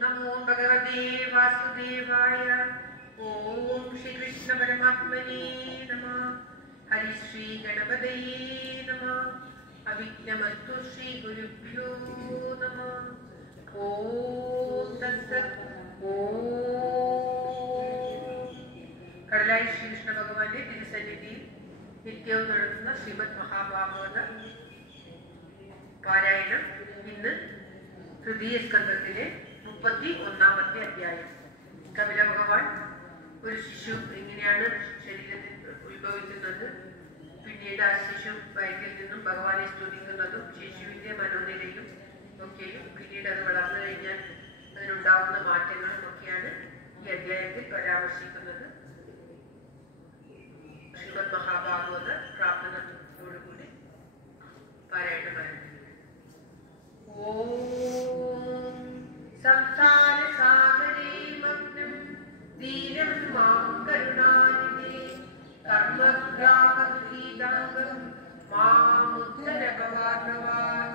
नमो भगवते वासुदेवाय। ओम श्री कृष्ण परमात्मने नमः। हरि श्री गणपतये नमः। अविघ्नमस्तु श्री गुरुभ्यो नमः। ओम तत्सत्। കടലായി ശ്രീകൃഷ്ണ ഭഗവാന്റെ തിരുസന്നിധിയിൽ നിത്യവും നടത്തുന്ന ശ്രീമദ് മഹാഭാഗവത പാരായണം. ഇന്ന് തൃതീയ സ്കന്ധത്തിലെ 31-ാമത്തെ അധ്യായം. കപില ഭഗവാൻ ഒരു ശിശു എങ്ങനെയാണ് ശരീരത്തിൽ ഉത്ഭവിക്കുന്നത്, പിന്നീട് ആ ശിശു വയറ്റിൽ നിന്നും ഭഗവാനെ സ്തുതിക്കുന്നതും ശിശുവിന്റെ മനോനിലയും ഒക്കെയും പിന്നീട് അത് വളർന്നു കഴിഞ്ഞാൽ അതിനുണ്ടാവുന്ന മാറ്റങ്ങളും ഒക്കെയാണ് ഈ അധ്യായത്തിൽ പരാമർശിക്കുന്നത്. ശ്രീമദ് മഹാഭാഗവത പ്രാർത്ഥനയോടുകൂടി പാരായണം പറയുന്നത്. ഓം സംസാര സാഗരേ മഗ്നം ദീനം മാം കരുണാനിധേ കർമ്മഗ്രാമഗീതാംഗം മാമുദ്ധര ഭവാർണവാൻ.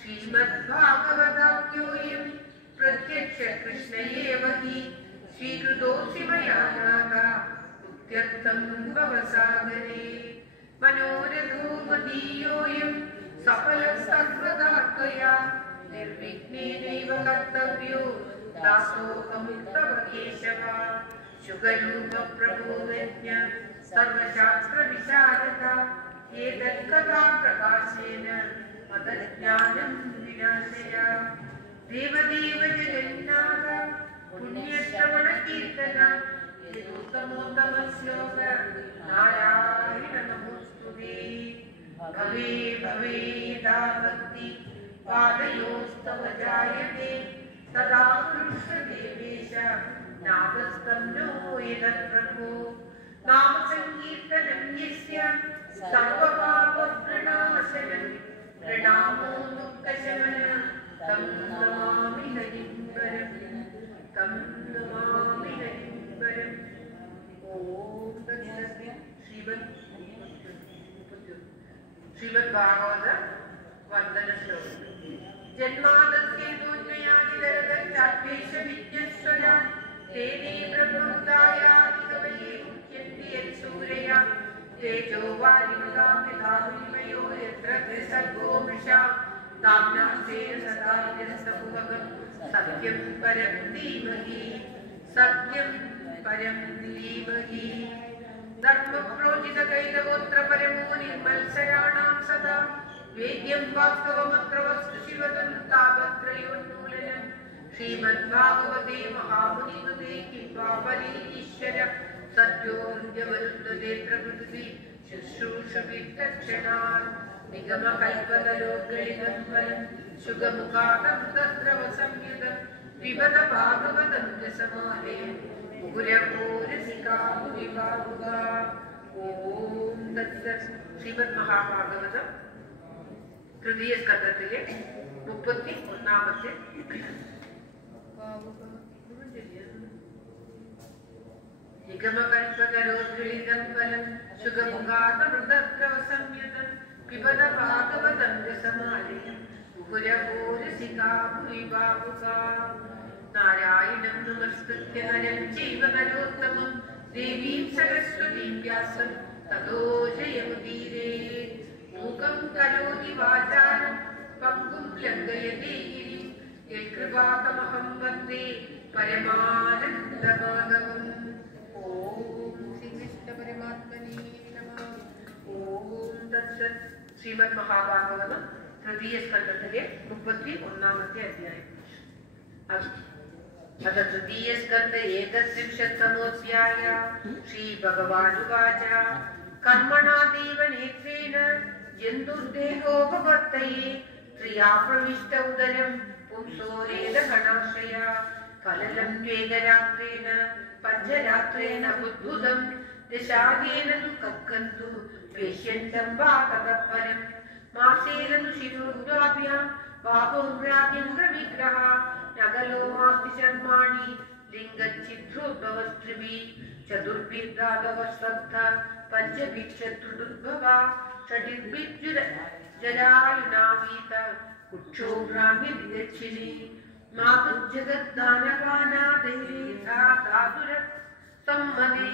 ശ്രീമദ് ഭാഗവതാഖ്യോയം പ്രത്യക്ഷ കൃഷ്ണയേവ ഹി ശ്രീകൃതോऽസി മയാ നാഥ മുക്ത്യർത്ഥം ഭവസാഗരേ. മനോരഥോ മദീയോയം സഫലം സർവദാ ത്വയാ നിർവിഘ്നേനൈവ കർത്തവ്യോ ദാസോഹം തവ കേശവ. ശുഗരൂപ പ്രഭോവജ്ഞ സർവശാസ്ത്ര വിശാരദ ഏതത്കഥാ പ്രകാശേന മതജ്ഞാനം വിനാശയ. ദേവദേവ ജഗന്നാഥ പുണ്യശ്രവണ കീർത്തന യദുത്തമോത്തമ ശ്ലോക നാരായണ നമോസ്തുതേ. ഭവേ ഭവേദാ ഭക്തി പാദയോസ്തവ ജായതേ സദാ കൃഷ്ണദേവേശ നാമസ്തം നോ യദഃ പ്രഭോ. നാമസങ്കീർത്തനം യസ്യ സർവപാപപ്രണാശനം പ്രണാമോ ദുഃഖശമനം തം നമാമി ഹരിം വരം. തം നമാമി ഹരിം വരം. ഓം തത്സത്. ശ്രീമദ് ഭാഗവത വന്ദന ശ്ലോകം. ജന്മാദസ്യേതോന്മയാദിതരതശ്ചാത്മേഷ വിജ്ഞസ്വര തേനേ ബ്രഹ്മഹൃദായാദികവയേ മുഹ്യന്തി യത്സൂരയ. തേജോ വാരിമൃതാമിതാവിമയോ യത്ര ത്രിസർഗോ മൃഷാ താമ്നാസ്തേന സദാ നിരസ്തമുഖം. സത്യം പരം ധീമഹി. സത്യം പരം ധീമഹി. ധർമ്മപ്രോചിത കൈതഗോത്ര പരമോ നിർമത്സരാണാം സദാ വേദ്യം വാസ്തവമത്ര വസ്തു ശിവതം താപത്രയോന്മൂലനം. ശ്രീമദ് ഭാഗവതേ മഹാമുനികൃതേ കിംവാപരീശ്വര സത്യോ ഹൃദ്യവരുദ്ധതേ പ്രകൃതി ശുശ്രൂഷവിത്തക്ഷണാൻ. നിഗമകൽപതരോഗളിതം ഫലം ശുഗമുഖാതമൃതദ്രവ സംയുതം പിബത ഭാഗവതം രസമാലേ മുകുരഘോരസികാമുനിഭാവുക. ഓം തത്സത്. ശ്രീമദ് മഹാഭാഗവതം തൃതീയ സ്കന്ധത്തിലെ 31-ാമത്തെ നിഗമകൽപതരോദ്ഗളിതം ഫലം ശുഗമുഖാതമൃതദ്രവ സംയുതം പിബത ഭാഗവതം രസമാലയം മുകുരഘോരസികാമുനിഭാവുക. നാരായണം നമസ്കൃത്യ നരം ചൈവ നരോത്തമം ദേവീം സരസ്വതീം വ്യാസം തതോ ജയമുദീരേത്. മൂകം കരോതി വാചാലം പങ്കും ലംഘയതേ ഗിരിം യത്കൃപാതമഹം വന്ദേ പരമാനന്ദമാധവം. ഓം ശ്രീകൃഷ്ണ പരമാത്മനേ നമഃ. ഓം തത്സത്. ശ്രീമദ് മഹാഭാഗവതം തൃതീയ സ്കന്ധത്തിലെ 31-ാമത്തെ അധ്യായം. अथ तृतीय स्कन्ध 31-तमोऽध्याय. श्रीभगवानुवाच कर्मणा देवनेत्रेण जन्तुर्देहोपवर्तये त्रिया प्रविष्ट उदरं पुंसोरेदगणाश्रया. कललं त्वेदरात्रेण पञ्चरात्रेण बुद्बुदं दशागेन तु कक्कन्तु पेश्यन्तं वा ततः परं. मासेन तु शिरोद्वाभ्यां बाहुर्व्याघ्रविग्रह नगलो मास्ति शर्माणि लिङ्गच्छिद्रोद्भवस्त्रिभिः. चतुर्भिर्दादवस्तब्ध पञ्चभिक्षुर्भवा षडिर्भिर्जरायुनावीत कुक्षो भ्राम्यदक्षिणी मातुजगद्दानवानादेवीधातुर सम्मदे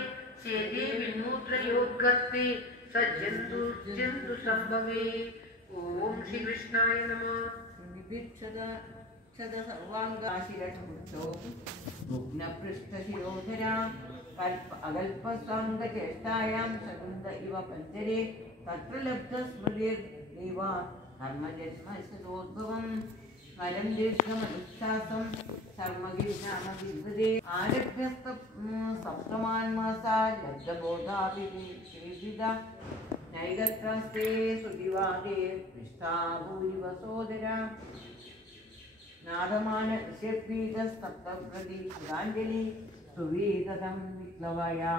चेदे विन्मूत्रयोगस्ते सज्जन्तु संभवे। ओम श्री कृष्णाय नमः। सर्वांगाशिरठो रुग्णपृष्ठशिरोधरा अगल्पसाङ्गचेष्टायां सकुन्द इव पञ्जरे तत्र लब्धस्मृतिर्देव कर्मजन्मसदोद्भवं स्मरं दीर्घमनुच्छासं सर्वगिरिनामगिरिवदे आरभ्यस्त सप्तमान्मासा लब्धबोधाभिषेविदा नैगत्रास्ते सुदिवादे पृष्ठा भूरिवसोदरा नादमान ऋष्यपीठस्तप्तप्रति सुराञ्जलि सुवीततं विप्लवया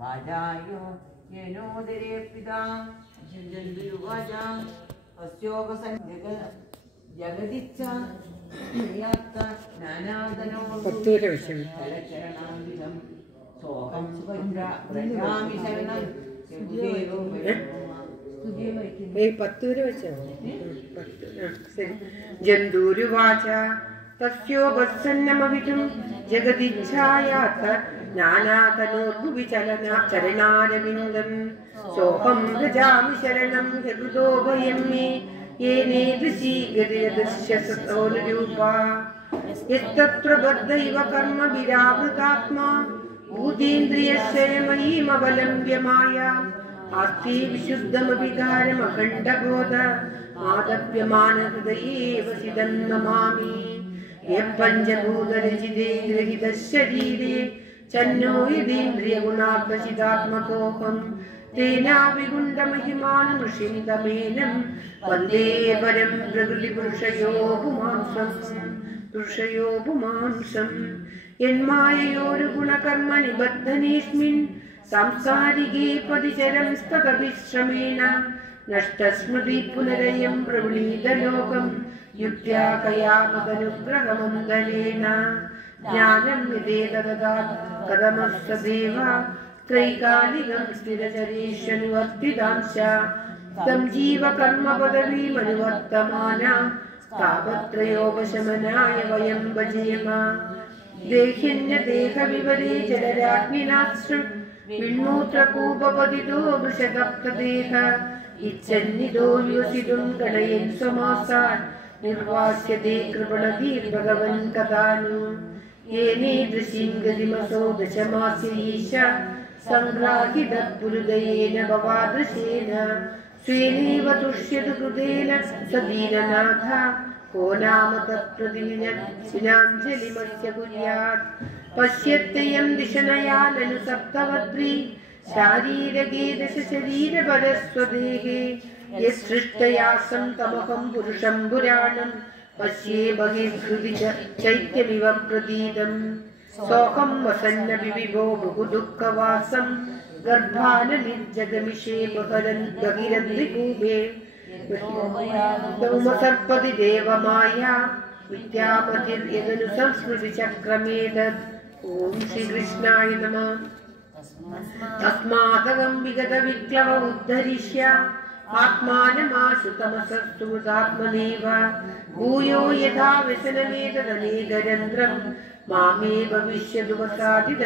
वाजायो येनोदरे पिता जन्दुरुवाच अस्योपसन् जगदिच्छा यात्ता नानादनो चरणान्वितं सोऽहं व्रजामि शरणं देवो जन्दूरुवाच तस्योपसन्नमवितुं जगदिच्छायात नानातनोर्भुविचलना चरणारविन्दं सोऽहं व्रजामि शरणं हृदो भयं मे येनेदृशी गतिर्दृश्यसतोनुरूपा यस्तत्र बद्ध इव कर्मभिरावृतात्मा भूतेन्द्रियश्चयमयीमवलम्ब्य माया आस्ति विशुद्धमभिकारमखण्डबोध मादप्यमानहृदये वसिदं नमामि। यः पञ्चभूतरचिते ग्रहितशरीरे चन्नो यदीन्द्रियगुणात्मचिदात्मकोऽहं तेनाभिगुण्डमहिमानमृषिन्तमेनं वन्दे परं प्रकृतिपुरुषयो पुमांसम् यन्माययोर्गुणकर्म निबद्धनेऽस्मिन् सांसारिके पदिचरंस्तदभिश्रमेण नष्टस्मृति पुनरयं प्रवृणीतलोकं युक्त्या कयामदनुग्रहमन्दलेन ज्ञानं यदेतददात् कथमस्तदेव त्रैकालिकं स्थिरचरेष्वनुवर्तितांश्च तं जीवकर्मपदवीमनुवर्तमाना तापत्रयोपशमनाय वयं भजेम। देहिन्यदेहविवरे जलराग्निनाश्रम् विण्मूत्रकूपपतितो वृषतप्तदेह इच्छन्निदो योषितुं गणयन् स्वमासान् निर्वास्यते कृपणधीर्भगवन् कथानु येनेदृशीं गतिमसो दशमास्यैष सङ्ग्राहितपुरुदयेन भवादृशेन स्वेनैव तुष्यतु कृतेन स दीननाथ को नाम तत्प्रतिविनञ्जलिमस्य कुर्यात् पश्यत्ययं दिशनयाननु सप्तवद्री शारीरके दश शरीरपरस्वदेहे यत्सृष्टयासं तमहं पुरुषं पुराणं पश्ये बहिर्हृदि चैत्यमिव प्रतीतं सोऽहं वसन्नपि विभो बहुदुःखवासं गर्भाननिर्जगमिषे बहिरन्त्रिकूपे सर्पति देवमाया विद्यापतिर्यदनु संस्मृतिचक्रमेतत्। ओम श्री कृष्णाय नमः। तस्मादहं विगतविक्लव उद्धरिष्य आत्मानमाशु तमसस्तुतात्मनेव भूयो यथा व्यसनमेतदनेकरन्ध्रं मामे भविष्यदुपसादित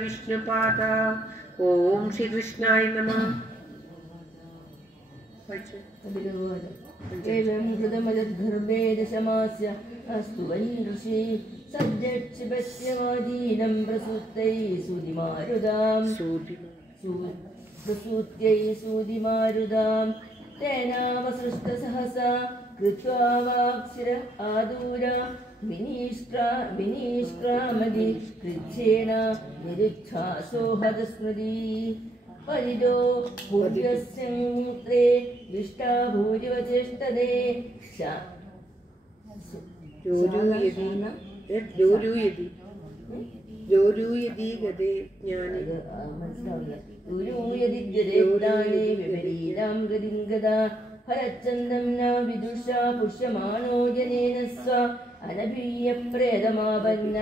विष्णुपाद। ओम श्री कृष्णाय नमः। एवं कृतमजद्गर्भे दशमास्य अस्तु वै ऋषि सद्यक्षिपत्यमादीनं प्रसूत्यै सूदिमारुदां तेनावसृष्टसहसा कृत्वा वाक्शिर आदूर विनिष्क्रामदि कृच्छेन निरुच्छासो हतस्मृति परिदो भूर्यस्यङ्क्रे विष्टा भूरिवचेष्टदे जोरूयति गदे ज्ञाने गुरूयति गदे ज्ञाने विपरीतां गतिं गदा हरच्चन्दं न विदुषा पुष्यमाणो जनेन स्व अनभीय प्रेतमापन्न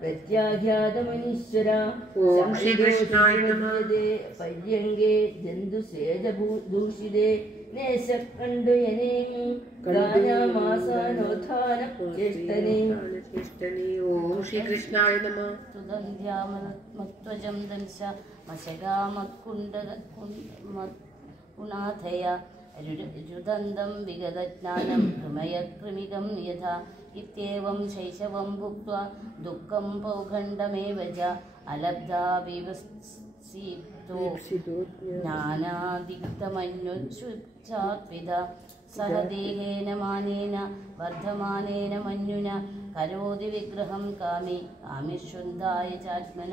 प्रत्याघातमनीश्वरा ओम श्री कृष्णाय नमः। पर्यङ्गे जन्तुसेजभूषिते നേശക്കണ്ടു യനേം ഗാനമാസാനോത്ഥാന ജ്യേഷ്ഠനേ. ഓം ശ്രീകൃഷ്ണായ നമഃ. സുഗന്ധ്യാമത്വജം ദംശ മശകാമത്കുണ്ടകുണാഥയ രുദന്തം വിഗതജ്ഞാനം കൃമയകൃമികം യഥാ ഇത്യേവം ശൈശവം ഭുക്ത്വാ ദുഃഖം പൗഖണ്ഡമേവ ച അലബ്ധാ വിവസിതോ ജ്ഞാനാദിക്തമന്യുച്ഛാത്വിത സഹ ദേഹേന മാനേന വർദ്ധമാനേന മന്യുന കരോതി വിഗ്രഹം കാമി കാമിശുദ്ധായ ചാത്മന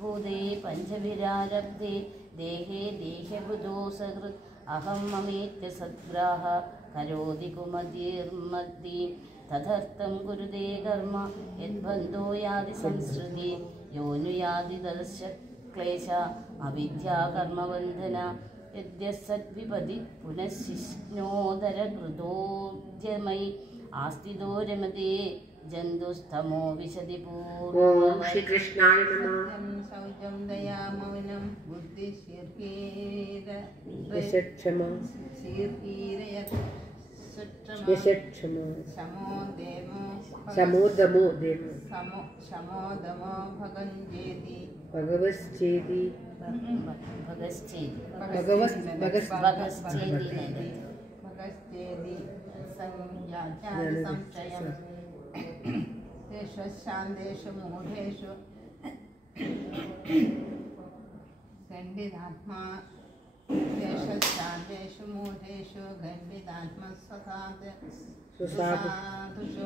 ഭൂതേ പഞ്ചഭിരാരബ്ധേ ദേഹേ ദേഹബുധോ സഹൃത് അഹം മമേത്യ സദ്ഗ്രാഹ കരോതി കുമതിർമദ്ദി തദർത്ഥം കുരുതേ കർമ്മ യദ്ബന്ധോ യാതി സംസൃതി യോനുയാതി ദർശ ക്ലേശ അവിദ്യാ കർമ്മബന്ധന യദ്യസദ്വിപതി പുനഃശിഷ്ണോദരകൃതോദ്യമയി ആസ്തിദോ രമതേ ജന്തുസ്തമോ വിശതി ഓം ശ്രീകൃഷ്ണായ നമഃ. ശൗചം ദയാമൗനം ബുദ്ധിശീർഷീര യശക്ഷമ യശക്ഷമ ശമോദമോ ദേവോ ശമോദമോ ഭഗഞ്ചേതി ഭഗവശ്ചേതി ഭഗശ്ചേതി സംശയം ശാന്തേഷു മൂഢേഷു ഖണ്ഡിതാത്മാ ശാന്തേഷു മൂഢേഷു ഖണ്ഡിതാത്മസ്വസാത് സുസാധുഷു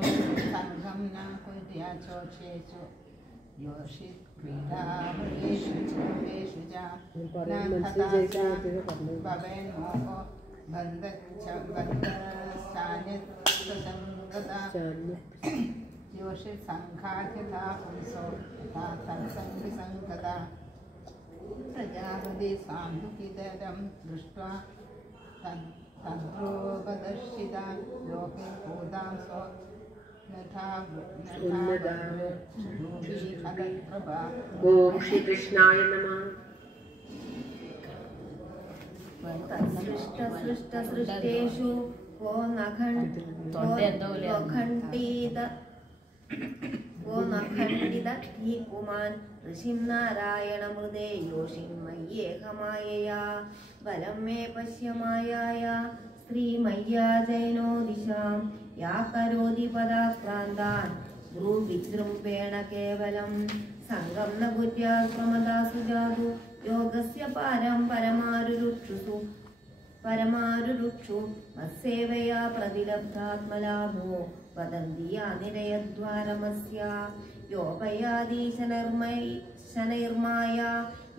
സംഘം ന കുര്യാചോക്ഷേഷു യോഷി ക്രീഡാമൃഗേഷു ചൂടേഷു ച ഭവേന്മോഹോ ബന്ധശ്ചാന്യസംഗത യോഷി സംഘാഖ്യതാ പുംസോ യഥാ സംസംഗി സംഗത പ്രജാപതി സാന്തുകിതരം ദൃഷ്ട്വാ തദ്രോപദർശിത ലോകേ ഭൂതാംസോ ഓം ശ്രീകൃഷ്ണായ നമഃ. സൃഷ്ടേഷു കോ നഖണ്ഡിത ഹി പുമാൻ ഋഷിം നാരായണമൃതേ യോഷിന്മയ്യേഹമായയാ ബലം മേ പശ്യമായായ സ്ത്രീമയ്യാ ജൈനോ ദിശാം യാ കരോതി പദാക്രാന്താൻ ധ്രുവിജൃംഭേണ കേവലം സംഗം ന ബുദ്ധ്യാക്രമദാസു ജാതു യോഗസ്യ പാരം പരമാരുരുക്ഷു മത്സേവയാ പ്രതിലബ്ധാത്മലാഭോ വദന്തി യാ നിരയദ്വാരമസ്യ യോപയാദി ശനൈർമായ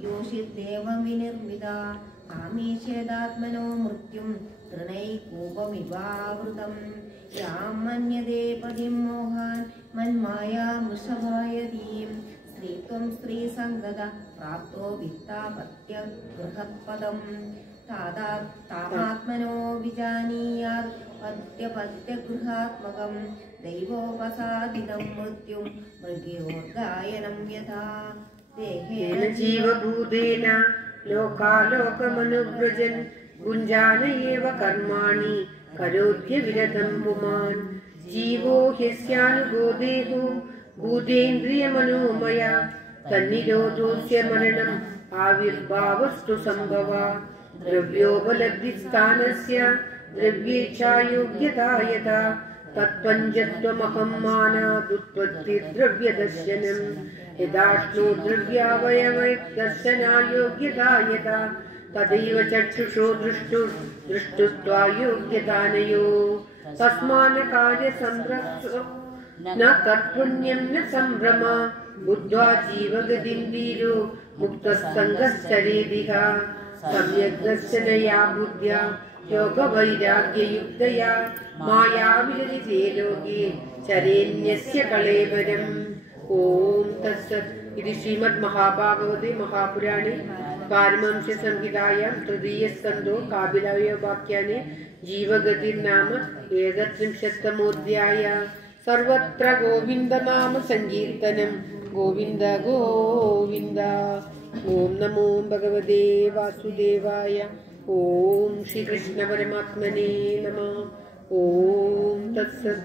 യോഷിദ്ദേവം വിനിർമിത ആമീഷേദാത്മനോ മൃത്യും തൃണൈകൂപമിവാവൃതം യാം മന്യതേ പതിം മോഹാൻ മന്മായാ വൃഷഭായതീം സ്ത്രീത്വം സ്ത്രീസംഗത പ്രാപ്തോ വിത്താപത്യ ഗൃഹപദം താമാത്മനോ വിജാനീയാത് പദ്യപദ്യഗൃഹാത്മകം ദൈവോപസാദിതം മൃത്യും മൃഗയോർഗായനം യഥാ തേന ജീവഭൂതേന ലോകാലോകമനുവ്രജൻ ഗുഞ്ചാന ഏവ കർമാണി കരോത്യ വിരതം പുമാൻ ജീവോ ഹ്യസ്യാനുഗോ ദേഹോ ഭൂതേന്ദ്രിയമനോമയ തന്നിരോധോസ്യ മരണം ആവിർഭാവസ്തു സംഭവ ദ്രവ്യോപലബ്ധിസ്ഥാനസ്യ ദ്രവ്യേച്ഛായോഗ്യതാ യഥാ തത്പഞ്ചത്വമഹം മാനാദുത്പത്തിദ്രവ്യദർശനം യഥാഷ്ണോ ദ്രവ്യാവയവദർശനായോഗ്യതാ യഥാ തദൈവ ചക്ഷുഷോ ദൃഷ്ടുസ്ത്വായോഗ്യതാനയോ തസ്മാന കാര്യസംഭ്രമോ ന തത്പുണ്യം ന സംഭ്രമ ബുദ്ധ്വാ ജീവഗതിം വീരോ മുക്തസംഗശ്ചരേതിഹ സമ്യക് ദർശനയാ ബുദ്ധ്യാ യോഗവൈരാഗ്യയുക്തയാ മായാവിരജിതേ ലോകേ ചരേണ്യസ്യ കളേവരം. ഓം തത്സത്. ഇത് ശ്രീമദ് മഹാഭാഗവതേ മഹാപുരാണേ പാരമഹംസ്യ സംഹിതായാം തൃതീയസ്കന്ധോ കാപിലവ്യവാക്യാനെ ജീവഗതിർനാമ ഏകത്രിംശത്തമോധ്യായ. സർവത്ര ഗോവിന്ദനാമ സങ്കീർത്തനം. ഗോവിന്ദ ഗോവിന്ദ. ഓം നമോ ഭഗവതേ വാസുദേവായ. ഓം ശ്രീകൃഷ്ണ പരമാത്മനേ നമഃ. ഓം തത്സത്.